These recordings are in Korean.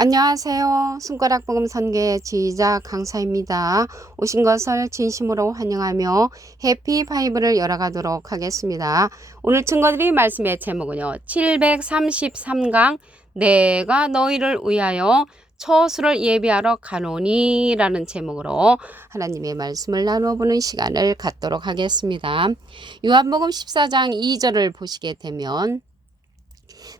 안녕하세요. 손가락 복음 선교의 지휘자 강사입니다. 오신 것을 진심으로 환영하며 해피 바이블을 열어가도록 하겠습니다. 오늘 증거드릴 말씀의 제목은요. 733강 내가 너희를 위하여 처수를 예비하러 가노니 라는 제목으로 하나님의 말씀을 나눠보는 시간을 갖도록 하겠습니다. 요한복음 14장 2절을 보시게 되면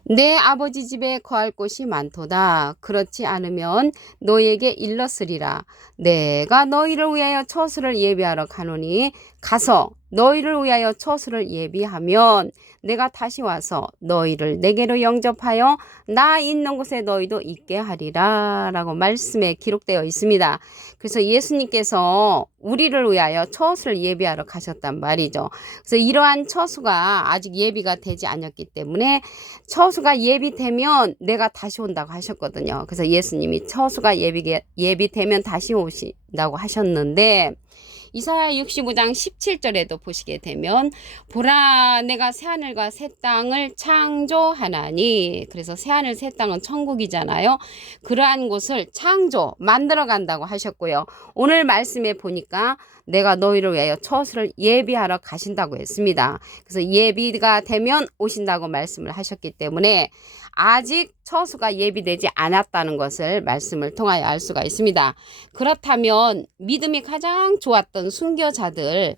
내 아버지 집에 거할 곳이 많도다. 그렇지 않으면 너에게 일렀으리라. 내가 너희를 위하여 처소를 예비하러 가노니 가서 너희를 위하여 처소를 예비하면 내가 다시 와서 너희를 내게로 영접하여 나 있는 곳에 너희도 있게 하리라 라고 말씀에 기록되어 있습니다. 그래서 예수님께서 우리를 위하여 처소를 예비하러 가셨단 말이죠. 그래서 이러한 처소가 아직 예비가 되지 않았기 때문에 처수가 예비되면 내가 다시 온다고 하셨거든요. 그래서 예수님이 처수가 예비되면 다시 오신다고 하셨는데 이사야 65장 17절에도 보시게 되면 보라 내가 새하늘과 새 땅을 창조하나니, 그래서 새하늘 새 땅은 천국이잖아요. 그러한 곳을 만들어 간다고 하셨고요. 오늘 말씀에 보니까 내가 너희를 위하여 처소를 예비하러 가신다고 했습니다. 그래서 예비가 되면 오신다고 말씀을 하셨기 때문에 아직 처수가 예비되지 않았다는 것을 말씀을 통하여 알 수가 있습니다. 그렇다면 믿음이 가장 좋았던 순교자들은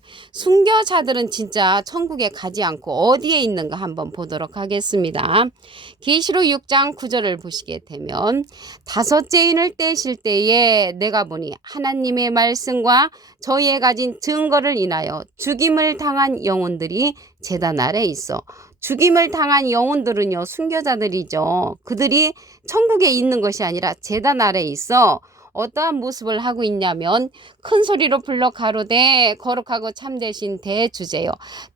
진짜 천국에 가지 않고 어디에 있는가 한번 보도록 하겠습니다. 계시록 6장 9절을 보시게 되면 다섯째 인을 떼실 때에 내가 보니 하나님의 말씀과 저희의 가진 증거를 인하여 죽임을 당한 영혼들이 제단 아래 있어. 죽임을 당한 영혼들은요, 순교자들이죠. 그들이 천국에 있는 것이 아니라 제단 아래 있어 어떠한 모습을 하고 있냐면 큰 소리로 불러 가로되 거룩하고 참되신 대주제요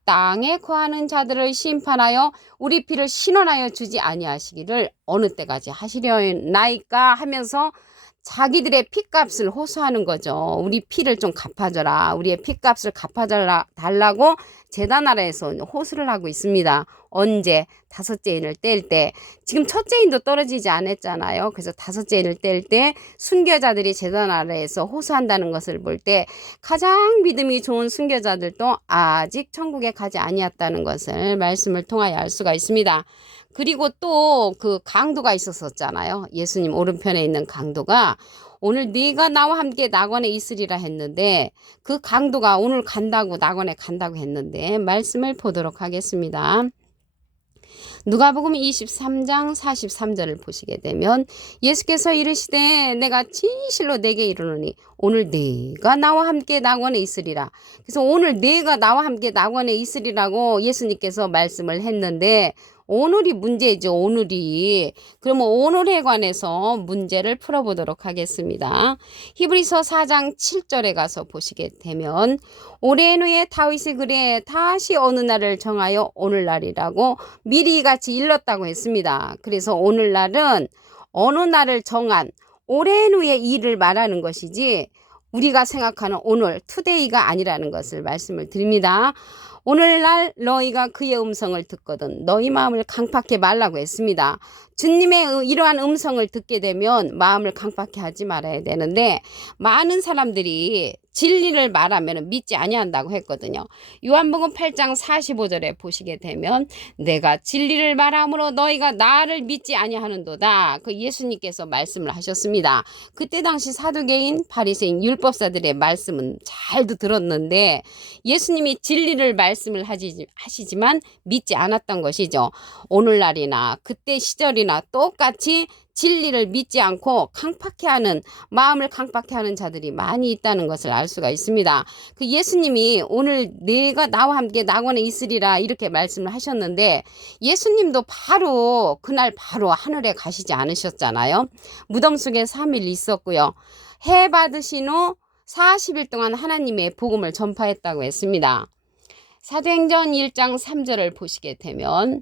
땅에 거하는 자들을 심판하여 우리 피를 신원하여 주지 아니하시기를 어느 때까지 하시려나이까 하면서 자기들의 피값을 호소하는 거죠. 우리 피를 좀 갚아줘라. 우리의 피값을 갚아달라고 제단 아래에서 호소를 하고 있습니다. 언제? 다섯째 인을 뗄 때. 지금 첫째 인도 떨어지지 않았잖아요. 그래서 다섯째 인을 뗄 때 순교자들이 제단 아래에서 호소한다는 것을 볼 때 가장 믿음이 좋은 순교자들도 아직 천국에 가지 아니었다는 것을 말씀을 통하여 알 수가 있습니다. 그리고 또 그 강도가 있었잖아요. 예수님 오른편에 있는 강도가 오늘 네가 나와 함께 낙원에 있으리라 했는데 그 강도가 오늘 낙원에 간다고 했는데 말씀을 보도록 하겠습니다. 누가복음 23장 43절을 보시게 되면 예수께서 이르시되 내가 진실로 내게 이르노니 오늘 네가 나와 함께 낙원에 있으리라. 그래서 오늘 네가 나와 함께 낙원에 있으리라고 예수님께서 말씀을 했는데 오늘이 문제죠. 오늘이. 그러면 오늘에 관해서 문제를 풀어보도록 하겠습니다. 히브리서 4장 7절에 가서 보시게 되면 오랜 후에 다윗이 그래 다시 어느 날을 정하여 오늘날이라고 미리 같이 일렀다고 했습니다. 그래서 오늘날은 어느 날을 정한 오랜 후의 일을 말하는 것이지 우리가 생각하는 오늘 투데이가 아니라는 것을 말씀을 드립니다. 오늘날 너희가 그의 음성을 듣거든 너희 마음을 강팍해 말라고 했습니다. 주님의 이러한 음성을 듣게 되면 마음을 강팍해 하지 말아야 되는데 많은 사람들이 진리를 말하면 믿지 아니한다고 했거든요. 요한복음 8장 45절에 보시게 되면 내가 진리를 말함으로 너희가 나를 믿지 아니하는도다. 그 예수님께서 말씀을 하셨습니다. 그때 당시 사두개인, 바리새인, 율법사들의 말씀은 잘도 들었는데 예수님이 진리를 말씀을 하시지만 믿지 않았던 것이죠. 오늘날이나 그때 시절이나 똑같이 진리를 믿지 않고 마음을 강팍해하는 자들이 많이 있다는 것을 알 수가 있습니다. 그 예수님이 오늘 내가 나와 함께 낙원에 있으리라 이렇게 말씀을 하셨는데 예수님도 그날 바로 하늘에 가시지 않으셨잖아요. 무덤 속에 3일 있었고요. 해 받으신 후 40일 동안 하나님의 복음을 전파했다고 했습니다. 사도행전 1장 3절을 보시게 되면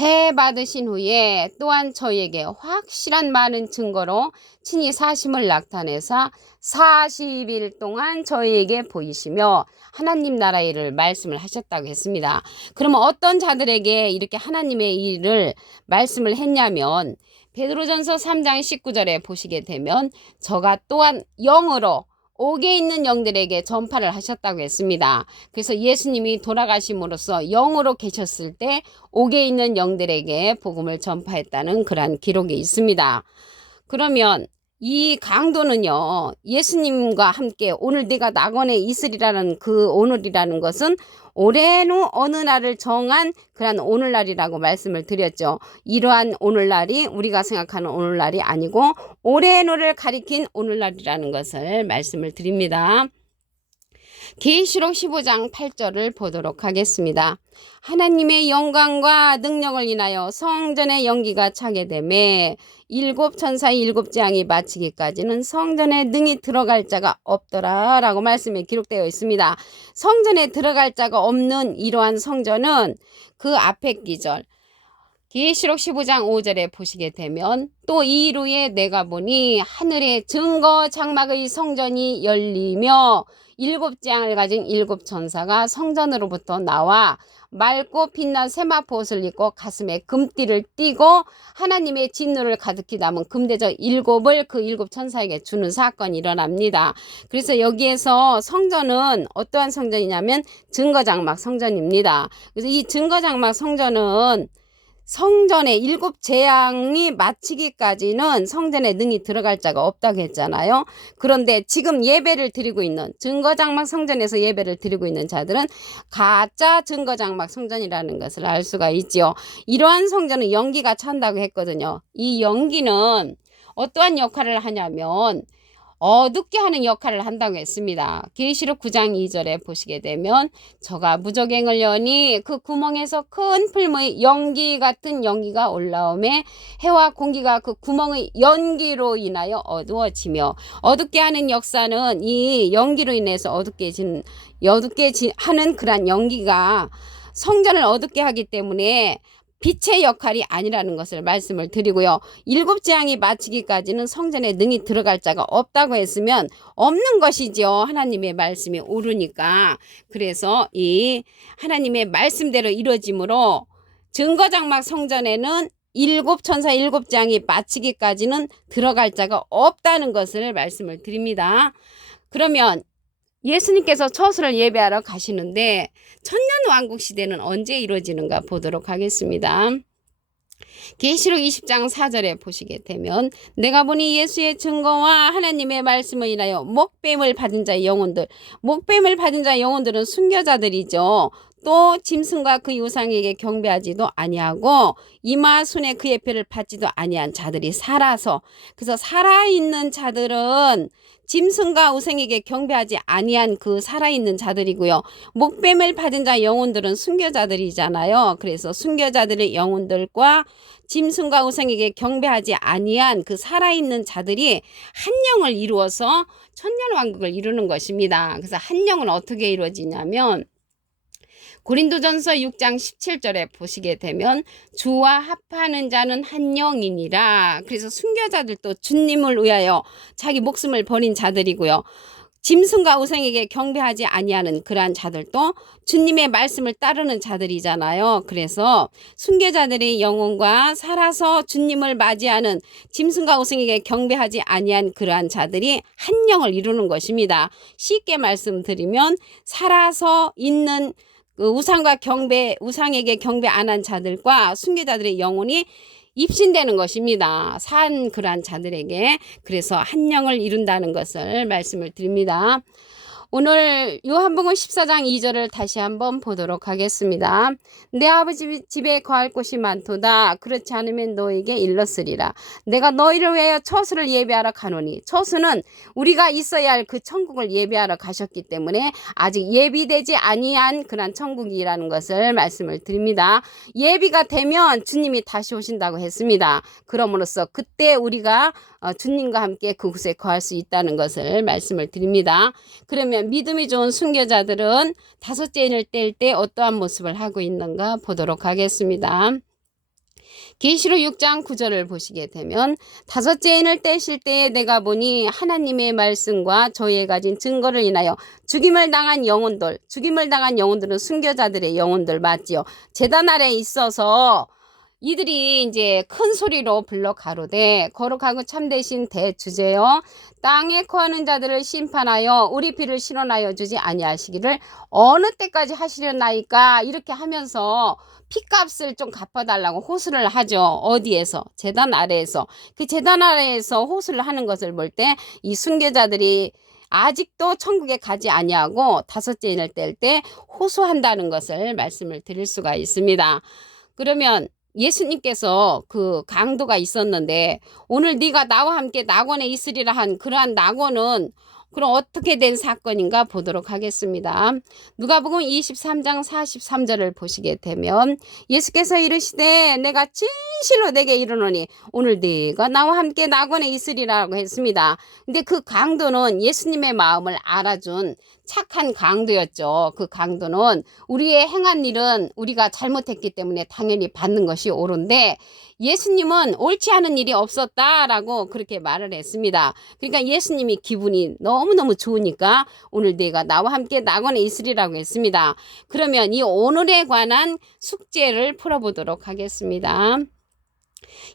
해 받으신 후에 또한 저희에게 확실한 많은 증거로 친히 사심을 나타내사 40일 동안 저희에게 보이시며 하나님 나라의 일을 말씀을 하셨다고 했습니다. 그러면 어떤 자들에게 이렇게 하나님의 일을 말씀을 했냐면 베드로전서 3장 19절에 보시게 되면 저가 또한 영으로 옥에 있는 영들에게 전파를 하셨다고 했습니다. 그래서 예수님이 돌아가심으로써 영으로 계셨을 때 옥에 있는 영들에게 복음을 전파했다는 그러한 기록이 있습니다. 그러면 이 강도는요, 예수님과 함께 오늘 네가 낙원에 있으리라는 그 오늘이라는 것은 올해는 어느 날을 정한 그러한 오늘날이라고 말씀을 드렸죠. 이러한 오늘날이 우리가 생각하는 오늘날이 아니고 올해를 가리킨 오늘날이라는 것을 말씀을 드립니다. 계시록 15장 8절을 보도록 하겠습니다. 하나님의 영광과 능력을 인하여 성전의 연기가 차게 되매 일곱 천사의 일곱 재앙이 마치기까지는 성전에 능히 들어갈 자가 없더라 라고 말씀에 기록되어 있습니다. 성전에 들어갈 자가 없는 이러한 성전은 그 앞에 기절 계시록 15장 5절에 보시게 되면 또 이루에 내가 보니 하늘의 증거 장막의 성전이 열리며 일곱 재앙을 가진 일곱 천사가 성전으로부터 나와 맑고 빛난 세마포옷을 입고 가슴에 금띠를 띠고 하나님의 진노를 가득히 담은 금대접 일곱을 그 일곱 천사에게 주는 사건이 일어납니다. 그래서 여기에서 성전은 어떠한 성전이냐면 증거장막 성전입니다. 그래서 이 증거장막 성전은 성전의 일곱 재앙이 마치기까지는 성전에 능히 들어갈 자가 없다고 했잖아요. 그런데 지금 예배를 드리고 있는 증거장막 성전에서 예배를 드리고 있는 자들은 가짜 증거장막 성전이라는 것을 알 수가 있지요. 이러한 성전은 연기가 찬다고 했거든요. 이 연기는 어떠한 역할을 하냐면 어둡게 하는 역할을 한다고 했습니다. 계시록 9장 2절에 보시게 되면 저가 무저갱을 여니 그 구멍에서 큰 풀의 연기 같은 연기가 올라오매 해와 공기가 그 구멍의 연기로 인하여 어두워지며 어둡게 하는 역사는 이 연기로 인해서 어둡게 하는 그런 연기가 성전을 어둡게 하기 때문에 빛의 역할이 아니라는 것을 말씀을 드리고요. 일곱 재앙이 마치기까지는 성전에 능히 들어갈 자가 없다고 했으면 없는 것이죠. 하나님의 말씀이 옳으니까. 그래서 이 하나님의 말씀대로 이루어짐으로 증거장막 성전에는 일곱 천사 일곱 재앙이 마치기까지는 들어갈 자가 없다는 것을 말씀을 드립니다. 그러면 예수님께서 처수를 예배하러 가시는데 천년왕국 시대는 언제 이루어지는가 보도록 하겠습니다. 계시록 20장 4절에 보시게 되면 내가 보니 예수의 증거와 하나님의 말씀을 인하여 목뱀을 받은 자의 영혼들, 목뱀을 받은 자의 영혼들은 순교자들이죠. 또 짐승과 그 우상에게 경배하지도 아니하고 이마 손에 그의 표를 받지도 아니한 자들이 살아서, 그래서 살아있는 자들은 짐승과 우상에게 경배하지 아니한 그 살아있는 자들이고요. 목뱀을 받은 자 영혼들은 순교자들이잖아요. 그래서 순교자들의 영혼들과 짐승과 우상에게 경배하지 아니한 그 살아있는 자들이 한 영을 이루어서 천년왕국을 이루는 것입니다. 그래서 한 영은 어떻게 이루어지냐면 고린도전서 6장 17절에 보시게 되면 주와 합하는 자는 한 영이니라. 그래서 순교자들도 주님을 위하여 자기 목숨을 버린 자들이고요. 짐승과 우상에게 경배하지 아니하는 그러한 자들도 주님의 말씀을 따르는 자들이잖아요. 그래서 순교자들의 영혼과 살아서 주님을 맞이하는 짐승과 우상에게 경배하지 아니한 그러한 자들이 한 영을 이루는 것입니다. 쉽게 말씀드리면 살아서 있는 우상에게 경배 안 한 자들과 순교자들의 영혼이 입신되는 것입니다. 산 그러한 자들에게. 그래서 한 영을 이룬다는 것을 말씀을 드립니다. 오늘 요한복음 14장 2절을 다시 한번 보도록 하겠습니다. 내 아버지 집에 거할 곳이 많도다. 그렇지 않으면 너에게 일렀으리라. 내가 너희를 위하여 처수를 예배하러 가노니. 처수는 우리가 있어야 할 그 천국을 예배하러 가셨기 때문에 아직 예비되지 아니한 그런 천국이라는 것을 말씀을 드립니다. 예비가 되면 주님이 다시 오신다고 했습니다. 그러므로써 그때 우리가 주님과 함께 그곳에 거할 수 있다는 것을 말씀을 드립니다. 그러면 믿음이 좋은 순교자들은 다섯째 인을 뗄 때 어떠한 모습을 하고 있는가 보도록 하겠습니다. 계시록 6장 9절을 보시게 되면 다섯째 인을 떼실 때에 내가 보니 하나님의 말씀과 저희의 가진 증거를 인하여 죽임을 당한 영혼들은 순교자들의 영혼들 맞지요. 제단 아래에 있어서 이들이 이제 큰 소리로 불러 가로되 거룩하고 참되신 대주제여 땅에 거하는 자들을 심판하여 우리 피를 실현하여 주지 아니하시기를 어느 때까지 하시려나이까 이렇게 하면서 피값을 좀 갚아달라고 호소를 하죠. 어디에서? 제단 아래에서. 그 제단 아래에서 호소를 하는 것을 볼 때 이 순교자들이 아직도 천국에 가지 아니하고 다섯째 인을 뗄 때 호소한다는 것을 말씀을 드릴 수가 있습니다. 그러면 예수님께서 그 강도가 있었는데 오늘 네가 나와 함께 낙원에 있으리라 한 그러한 낙원은 그럼 어떻게 된 사건인가 보도록 하겠습니다. 누가복음 23장 43절을 보시게 되면 예수께서 이르시되 내가 진실로 내게 이르노니 오늘 네가 나와 함께 낙원에 있으리라고 했습니다. 근데 그 강도는 예수님의 마음을 알아준 착한 강도였죠. 그 강도는 우리의 행한 일은 우리가 잘못했기 때문에 당연히 받는 것이 옳은데 예수님은 옳지 않은 일이 없었다라고 그렇게 말을 했습니다. 그러니까 예수님이 기분이 너무너무 좋으니까 오늘 네가 나와 함께 낙원에 있으리라고 했습니다. 그러면 이 오늘에 관한 숙제를 풀어보도록 하겠습니다.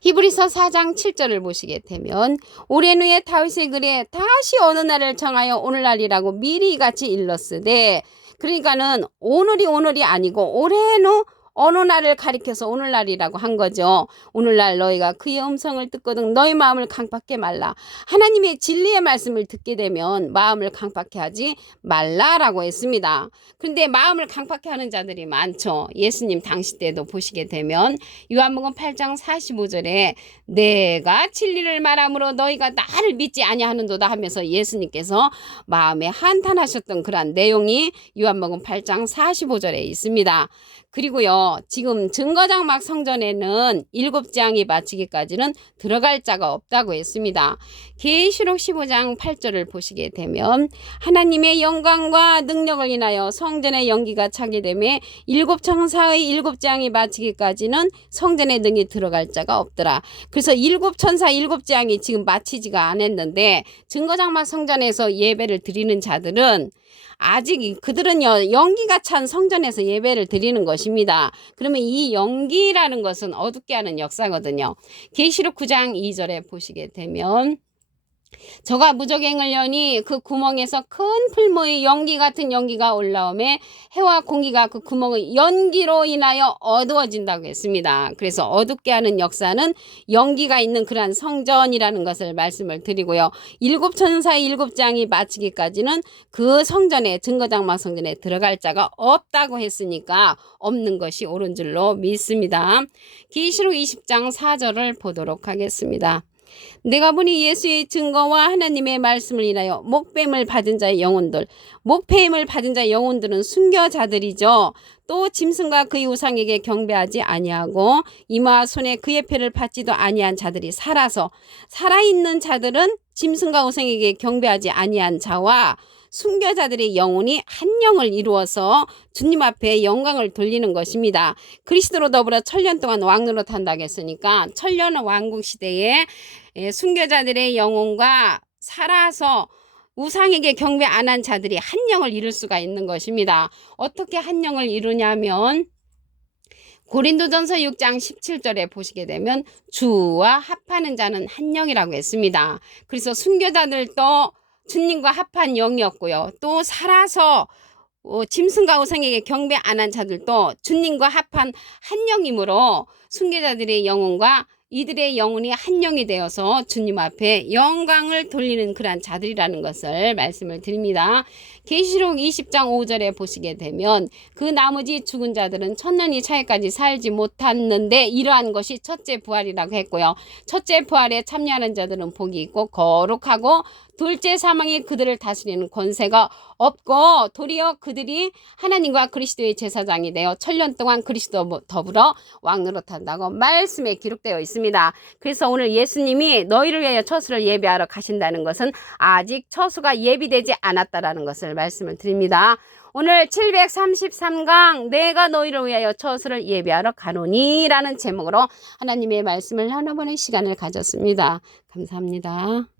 히브리서 4장 7절을 보시게 되면 오랜 후에 다윗의 글에 다시 어느 날을 정하여 오늘날이라고 미리 같이 일렀으되 그러니까는 오늘이 아니고 오랜 후 어느 날을 가리켜서 오늘날이라고 한 거죠. 오늘날 너희가 그의 음성을 듣거든 너희 마음을 강팍해 말라. 하나님의 진리의 말씀을 듣게 되면 마음을 강팍해 하지 말라라고 했습니다. 그런데 마음을 강팍해 하는 자들이 많죠. 예수님 당시 때도 보시게 되면 요한복음 8장 45절에 내가 진리를 말함으로 너희가 나를 믿지 아니하는도다 하면서 예수님께서 마음에 한탄하셨던 그런 내용이 요한복음 8장 45절에 있습니다. 그리고요, 지금 증거장막 성전에는 7장이 마치기까지는 들어갈 자가 없다고 했습니다. 계시록 15장 8절을 보시게 되면 하나님의 영광과 능력을 인하여 성전의 연기가 차게 되매 7천사의 7장이 마치기까지는 성전의 능이 들어갈 자가 없더라. 그래서 7천사 7장이 지금 마치지가 않았는데 증거장막 성전에서 예배를 드리는 자들은 아직 그들은요 연기가 찬 성전에서 예배를 드리는 것입니다. 그러면 이 연기라는 것은 어둡게 하는 역사거든요. 계시록 9장 2절에 보시게 되면 저가 무적행을 여니 그 구멍에서 큰 풀무의 연기 같은 연기가 올라오매 해와 공기가 그 구멍의 연기로 인하여 어두워진다고 했습니다. 그래서 어둡게 하는 역사는 연기가 있는 그러한 성전이라는 것을 말씀을 드리고요. 7천사의 7장이 마치기까지는 그 성전에 증거장막 성전에 들어갈 자가 없다고 했으니까 없는 것이 옳은 줄로 믿습니다. 계시록 20장 4절을 보도록 하겠습니다. 내가 보니 예수의 증거와 하나님의 말씀을 인하여 목배임을 받은 자의 영혼들, 목배임을 받은 자의 영혼들은 순교자들이죠. 또 짐승과 그의 우상에게 경배하지 아니하고 이마와 손에 그의 표를 받지도 아니한 자들이 살아있는 자들은 짐승과 우상에게 경배하지 아니한 자와 순교자들의 영혼이 한 영을 이루어서 주님 앞에 영광을 돌리는 것입니다. 그리스도로 더불어 천년 동안 왕노릇 한다고 했으니까 천년 왕국 시대에 순교자들의 영혼과 살아서 우상에게 경배 안 한 자들이 한 영을 이룰 수가 있는 것입니다. 어떻게 한 영을 이루냐면 고린도전서 6장 17절에 보시게 되면 주와 합하는 자는 한 영이라고 했습니다. 그래서 순교자들도 주님과 합한 영이었고요. 또 살아서 짐승과 우상에게 경배 안 한 자들도 주님과 합한 한 영이므로 순교자들의 영혼과 이들의 영혼이 한 영이 되어서 주님 앞에 영광을 돌리는 그러한 자들이라는 것을 말씀을 드립니다. 계시록 20장 5절에 보시게 되면 그 나머지 죽은 자들은 천년이 차이까지 살지 못했는데 이러한 것이 첫째 부활이라고 했고요. 첫째 부활에 참여하는 자들은 복이 있고 거룩하고 둘째 사망이 그들을 다스리는 권세가 없고 도리어 그들이 하나님과 그리스도의 제사장이 되어 천년 동안 그리스도 더불어 왕노릇한다고 말씀에 기록되어 있습니다. 그래서 오늘 예수님이 너희를 위하여 처수를 예비하러 가신다는 것은 아직 처수가 예비되지 않았다라는 것을 말씀을 드립니다. 오늘 733강 내가 너희를 위하여 처수를 예비하러 가노니 라는 제목으로 하나님의 말씀을 나눠보는 시간을 가졌습니다. 감사합니다.